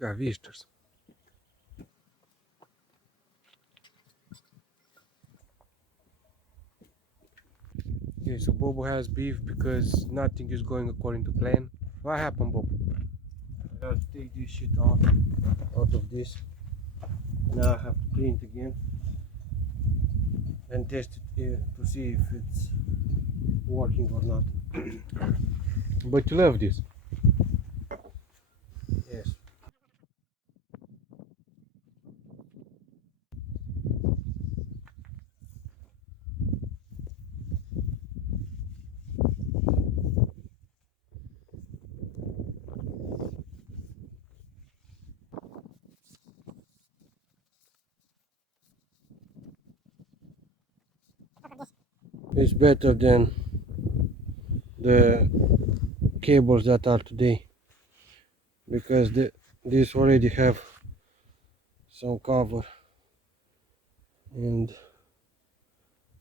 Got visitors. Okay, so Bobo has beef because nothing is going according to plan. What happened, Bobo? I have to take this shit out of this. Now I have to clean it again and test it to see if it's working or not. But you love this. Yes. It's better than the cables that are today because this already have some cover and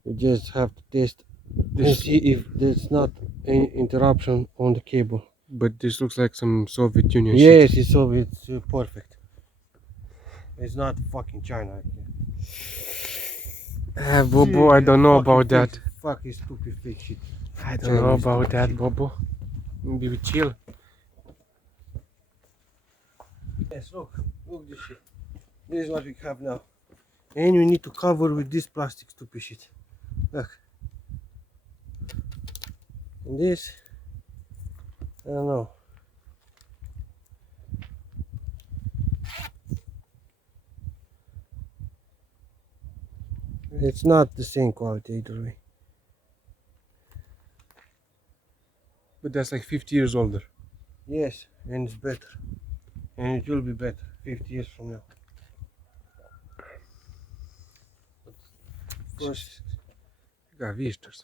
you just have to test and see if there's not any interruption on the cable. But this looks like some Soviet Union Yes, shit. it's perfect. It's not fucking China. Bobo, I don't know about that. Fucking stupid fake shit. I don't know Chinese about stupid that, shit. Bobo. Maybe chill. Yes, look this shit. This is what we have now. And you need to cover with this plastic stupid shit. Look. And this, I don't know. It's not the same quality either way. But that's like 50 years older. Yes, and it's better. And it will be better 50 years from now. First, Got visitors.